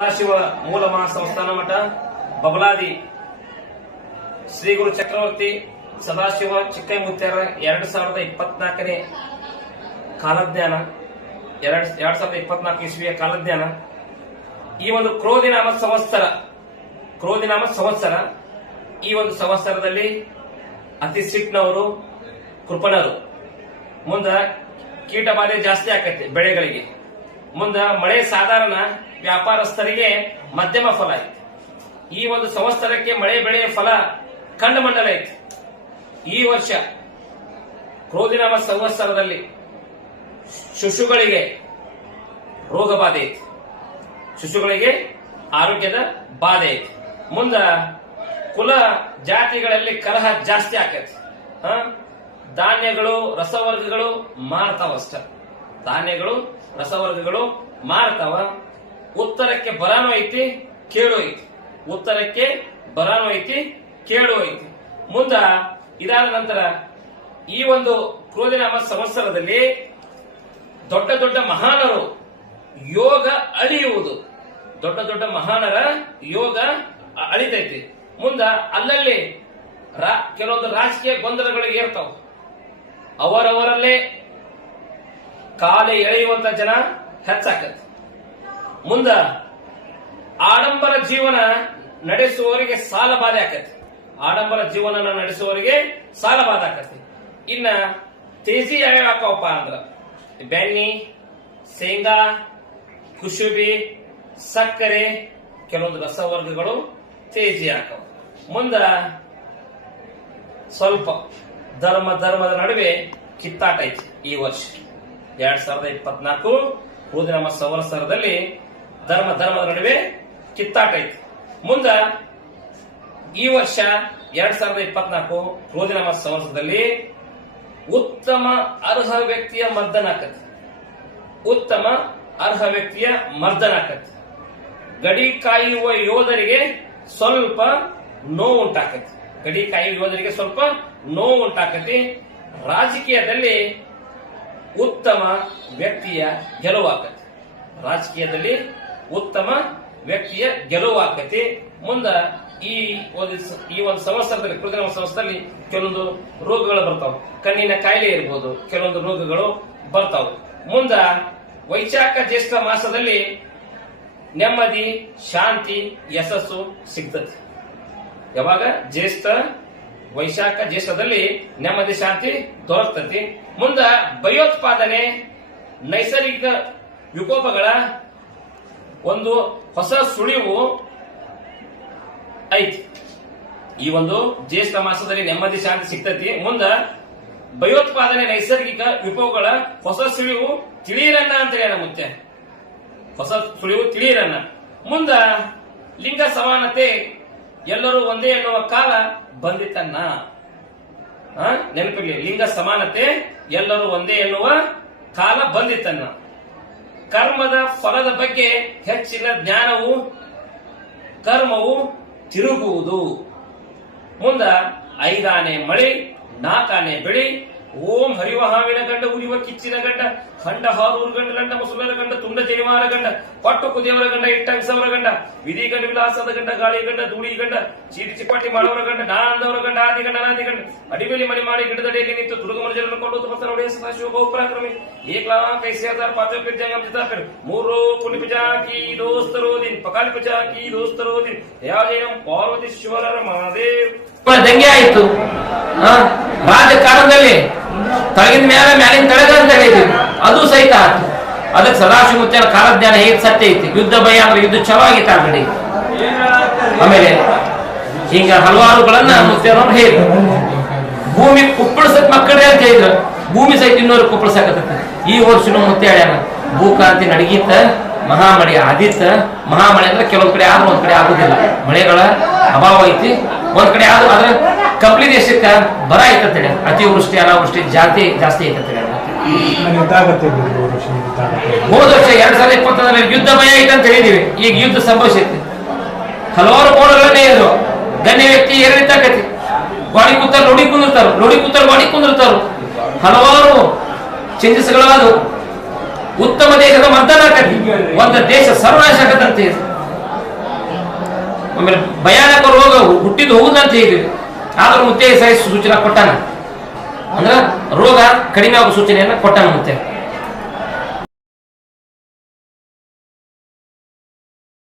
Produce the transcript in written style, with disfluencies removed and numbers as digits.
ಸದಾಶಿವ ಮೂಲ ಮಹಾಸಂಸ್ಥಾನ ಮಠ ಬಬಲಾದಿ ಶ್ರೀ ಗುರು ಚಕ್ರವರ್ತಿ ಸದಾಶಿವ ಚಿಕ್ಕೈಮುತ್ಯಾರ 2024ನೇ ಕಾಲಜ್ಞಾನ 2024 ಇಸ್ವಿಯ ಕಾಲಜ್ಞಾನ. ಈ ಒಂದು ಕ್ರೋಧಿನಾಮ ಸಂವತ್ಸರ ಈ ಒಂದು ಸಂವತ್ಸರದಲ್ಲಿ ಅತಿ ಸಿಟ್ನವರು ಕೃಪಣರು. ಮುಂದ ಕೀಟಬಾಧೆ ಜಾಸ್ತಿ ಆಕೈತಿ ಬೆಳೆಗಳಿಗೆ. ಮುಂದ ಮಳೆ ಸಾಧಾರಣ, ವ್ಯಾಪಾರಸ್ಥರಿಗೆ ಮಧ್ಯಮ ಫಲ ಐತಿ. ಈ ಒಂದು ಸಂವತ್ಸರಕ್ಕೆ ಮಳೆ ಬೆಳೆಯ ಫಲ ಖಂಡ ಮಂಡಲ ಐತಿ. ಈ ವರ್ಷ ಕ್ರೋಧಿನಾಮ ಸಂವತ್ಸರದಲ್ಲಿ ಶಿಶುಗಳಿಗೆ ರೋಗ ಬಾಧೆ ಐತಿ, ಶಿಶುಗಳಿಗೆ ಆರೋಗ್ಯದ ಬಾಧೆ ಐತಿ. ಮುಂದ ಕುಲ ಜಾತಿಗಳಲ್ಲಿ ಕಲಹ ಜಾಸ್ತಿ ಆಕೈತಿ. ಧಾನ್ಯಗಳು ರಸವರ್ಗಗಳು ಮಾರ್ತಾವ ಅಷ್ಟ. ಧಾನ್ಯಗಳು ರಸವರ್ಗಗಳು ಮಾರ್ತಾವ. ಉತ್ತರಕ್ಕೆ ಬರಾನು ಐತಿ, ಕೇಳು ಐತಿ. ಉತ್ತರಕ್ಕೆ ಬರಾನು ಐತಿ, ಕೇಳು ಐತಿ. ಮುಂದ ಇದಾದ ನಂತರ ಈ ಒಂದು ಕ್ರೋಧಿನಾಮ ಸಂವತ್ಸರದಲ್ಲಿ ದೊಡ್ಡ ದೊಡ್ಡ ಮಹಾನರು ಯೋಗ ಅಳಿಯುವುದು. ದೊಡ್ಡ ದೊಡ್ಡ ಮಹಾನರ ಯೋಗ ಅಳಿತೈತಿ. ಮುಂದ ಅಲ್ಲಲ್ಲಿ ಕೆಲವೊಂದು ರಾಜಕೀಯ ಗೊಂದಲಗಳಿಗೆ ಇರ್ತಾವ. ಅವರವರಲ್ಲೇ ಕಾಲೆ ಎಳೆಯುವಂತ ಜನ ಹೆಚ್ಚಾಕತಿ. ಮುಂದ ಆಡಂಬರ ಜೀವನ ನಡೆಸುವವರಿಗೆ ಸಾಲ ಬಾಧೆ ಆಕತಿ. ಆಡಂಬರ ಜೀವನ ನಡೆಸುವವರಿಗೆ ಸಾಲ ಬಾಧೆ ಆಕತಿ. ಇನ್ನ ತೇಜಿ ಯಾವ್ಯಾವ ಹಾಕವಪ್ಪ ಅಂದ್ರ ಬೆಣ್ಣಿ, ಶೇಂಗಾ, ಕುಶುಬಿ, ಸಕ್ಕರೆ, ಕೆಲವೊಂದು ರಸವರ್ಗಗಳು ತೇಜಿ ಹಾಕವ. ಮುಂದ ಸ್ವಲ್ಪ ಧರ್ಮದ ನಡುವೆ ಕಿತ್ತಾಟ ಐತಿ. ಈ ವರ್ಷ 2024 ಕ್ರೋಧಿನಾಮ ಸಂವತ್ಸರದಲ್ಲಿ ಧರ್ಮದ ನಡುವೆ ಕಿತ್ತಾಟ ಐತಿ. ಮುಂದ ಈ ವರ್ಷ 2024 ಕ್ರೋಧಿನಾಮ ಸಂವತ್ಸರದಲ್ಲಿ ಉತ್ತಮ ಅರ್ಹ ವ್ಯಕ್ತಿಯ ಮರ್ದನ ಆಕತಿ. ಉತ್ತಮ ಅರ್ಹ ವ್ಯಕ್ತಿಯ ಮರ್ದನ ಆಕತಿ. ಗಡಿ ಕಾಯುವ ಯೋಧರಿಗೆ ಸ್ವಲ್ಪ ನೋವುಂಟಾಕತಿ. ಗಡಿ ಕಾಯುವ ಯೋಧರಿಗೆ ಸ್ವಲ್ಪ ನೋವುಂಟಾಕತಿ. ರಾಜಕೀಯದಲ್ಲಿ ಉತ್ತಮ ವ್ಯಕ್ತಿಯ ಗೆಲುವಾಕತಿ. ರಾಜಕೀಯದಲ್ಲಿ ಉತ್ತಮ ವ್ಯಕ್ತಿಯ ಗೆಲುವಾಕತಿ. ಮುಂದ ಈ ಒಂದು ಸಂವತ್ಸರದಲ್ಲಿ ಕ್ರೋಧಿನಾಮ ಸಂವತ್ಸರದಲ್ಲಿ ಕೆಲವೊಂದು ರೋಗಗಳು ಬರ್ತಾವ. ಕಣ್ಣಿನ ಕಾಯಿಲೆ ಇರಬಹುದು, ಕೆಲವೊಂದು ರೋಗಗಳು ಬರ್ತಾವ. ಮುಂದ ವೈಶಾಖ ಜ್ಯೇಷ್ಠ ಮಾಸದಲ್ಲಿ ನೆಮ್ಮದಿ, ಶಾಂತಿ, ಯಶಸ್ಸು ಸಿಗ್ತದೆ. ಯಾವಾಗ ವೈಶಾಖ ಜ್ಯೇಷ್ಠದಲ್ಲಿ ನೆಮ್ಮದಿ ಶಾಂತಿ ದೊರಕ್ತತಿ. ಮುಂದ ಭಯೋತ್ಪಾದನೆ, ನೈಸರ್ಗಿಕ ವಿಕೋಪಗಳ ಒಂದು ಹೊಸ ಸುಳಿವು ಐತಿ. ಈ ಒಂದು ಜ್ಯೇಷ್ಠ ಮಾಸದಲ್ಲಿ ನೆಮ್ಮದಿ ಶಾಂತಿ ಸಿಗ್ತತಿ. ಮುಂದ ಭಯೋತ್ಪಾದನೆ, ನೈಸರ್ಗಿಕ ವಿಕೋಪಗಳ ಹೊಸ ಸುಳಿವು ತಿಳಿಯಿರನ್ನ ಅಂತ ಹೇಳ ಮುತ್ತೆ. ಹೊಸ ಸುಳಿವು ತಿಳಿಯಿರನ್ನ. ಮುಂದ ಲಿಂಗ ಸಮಾನತೆ, ಎಲ್ಲರೂ ಒಂದೇ ಎನ್ನುವ ಕಾಲ ಬಂದಿತನ್ನ. ನೆನಪಿರ್ಲಿ, ಲಿಂಗ ಸಮಾನತೆ, ಎಲ್ಲರೂ ಒಂದೇ ಎನ್ನುವ ಕಾಲ ಬಂದಿತನ್ನ. ಕರ್ಮದ ಫಲದ ಬಗ್ಗೆ ಹೆಚ್ಚಿನ ಜ್ಞಾನವು ಕರ್ಮವು ತಿರುಗುವುದು. ಮುಂದ 5 ಆನೆ ಮಳೆ, 4 ಆನೆ ಬೆಳಿ. ಓಂ ಹರಿವ ಹಾವಿನ ಗಂಡ, ಉರಿವ ಕಿಚ್ಚಿನ ಗಂಡ, ಖಂಡ ಹಾರೂರು ಗಂಡ, ಲಂಡ ಮುಸುಲರ ಗಂಡ, ತುಂಡ ಜನಿವಾರ ಗಂಡ, ಪಟ್ಟು ಕುದಿಯವರ ಗಂಡ, ಇಟ್ಟಂಸವರ ಗಂಡ, ವಿಧಿ ಗಂಡ, ವಿಲಾಸದ ಗಂಡ, ಗಾಳಿ ಗಂಡ, ಧೂಳಿ ಗಂಡ, ಚೀಟಿ ಚಿಪಾಟಿ ಮಾಡುವವರ ಗಂಡ, ನಾನಂದವರ ಗಂಡ, ಆದಿ ಗಂಡ, ಅನಾದಿ ಗಂಡ, ಅಡಿಮೇಲಿ ಮಣಿ ಮಾಡಿ ಗಿಡದಡಿಯಲ್ಲಿ ನಿಂತು ತುಡುಗ ಮನುಜರನ್ನು ಕೊಂಡು ತಪಸ್ಸರ ಒಡೆಯ ಸದಾಶಿವ ಬಹುಪರಾಕ್ರಮಿ ಏಕಲಾ ಕೈಸ್ಯಾದಾರ್ ಪಾತ್ರ ಪಿರ್ಜಂಗಂ ಜಿತಾಪೆರು ಮೂರು ಕುಲಿ ಪಿಜಾಕಿ ದೋಸ್ತರೋದಿನ್ ಪಕಾಲಿ ಪಿಜಾಕಿ ದೋಸ್ತರೋದಿನ್ ಯಾಜೇನಂ ಪಾರ್ವತೀಶ್ವರರ ಮಹಾದೇವ್. ದಂಗೆ ಆಯಿತು. ರಾಜಕಾರಣದಲ್ಲಿ ತಳಗಿನ ಮೇಲೆ ಮ್ಯಾಲಿನ ತಳಗ ಅಂತ ಹೇಳಿದ್ವಿ, ಅದು ಸಹಿತ ಆಯ್ತು. ಅದಕ್ಕೆ ಸದಾಶಿವ ಮುತ್ಯಾರ ಕಾಲಜ್ಞಾನ ಹೇಗೆ ಸತ್ಯ ಐತಿ. ಯುದ್ಧ ಭಯ ಅಂದ್ರೆ ಯುದ್ಧ ಚವಾಗಿತ್ತು ಆಲ್ರೆಡಿ. ಆಮೇಲೆ ಹಿಂಗ ಹಲವಾರುಗಳನ್ನ ಮುತ್ಯಾರವ್ರು ಹೇಳಿದ್ರು. ಭೂಮಿ ಕುಪ್ಪಳಿಸಕ್ ಮಕ್ಕಳೇ ಅಂತ ಹೇಳಿದ್ರು. ಭೂಮಿ ಸಹಿತ ಇನ್ನೂರು ಕುಪ್ಪಳಿಸಕತ್ತ. ಈ ವರ್ಷನೂ ಮುತ್ಯ ಹೇಳ್ಯಾನ, ಭೂಕ್ರಾಂತಿ ನಡಗಿತ್ತ, ಮಹಾಮಳೆ ಆದಿತ್ತ. ಮಹಾಮಳೆ ಅಂದ್ರೆ ಕೆಲವೊಂದ್ ಕಡೆ ಆದ್ರೂ ಒಂದ್ ಕಡೆ ಆಗುದಿಲ್ಲ. ಮಳೆಗಳ ಅಭಾವ ಐತಿ. ಒಂದ್ ಕಡೆ ಆದ್ರೂ ಆದ್ರೆ ಕಂಪ್ಲಿ ದೇಶಕ್ಕೆ ಬರ ಐತಂತೇಳಿ, ಅತಿವೃಷ್ಟಿ ಅನಾವೃಷ್ಟಿ ಜಾಸ್ತಿ ಐತಂತೇಳಿ. ಹೋದ ವರ್ಷ 2020 ಯುದ್ಧ ಭಯ ಐತಂತ ಹೇಳಿದೀವಿ. ಈಗ ಯುದ್ಧ ಸಂಭವಿಸೈತಿ. ಹಲವಾರು ಕೋಣಗಳನ್ನೇ ಇದ್ರು. ಗಣ್ಯ ವ್ಯಕ್ತಿ ಏರಿತಾಕತಿ. ಗಾಡಿ ಕೂತಾರ ಲೋಡಿ ಕುಂದಿರ್ತಾರ, ಗಾಡಿ ಕುಂದಿರ್ತಾರ. ಹಲವಾರು ಚೇಂಜಸ್ಗಳಾದವು. ಉತ್ತಮ ದೇಶದ ಮತದಾನ ಒಂದು ದೇಶ ಸರ್ವನಾಶ ಆಗತ್ತಂತೆ. ಆಮೇಲೆ ಭಯಾನಕ ರೋಗ ಹುಟ್ಟಿದ್ದು ಹೋಗುದಂತ ಹೇಳಿದ್ವಿ, ಆದ್ರೂ ಮುತ್ತೆ ಸೂಚನೆ ಕೊಟ್ಟಾನ, ಅಂದ್ರೆ ರೋಗ ಕಡಿಮೆ ಆಗೋ ಸೂಚನೆಯನ್ನ ಕೊಟ್ಟಾನ ಮುತ್ತೆ.